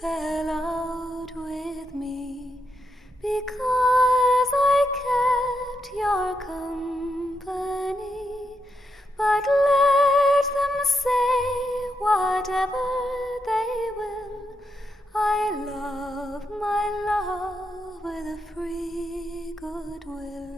fell out with me because I kept your company. But let them say whatever they will, I love my love with a free goodwill.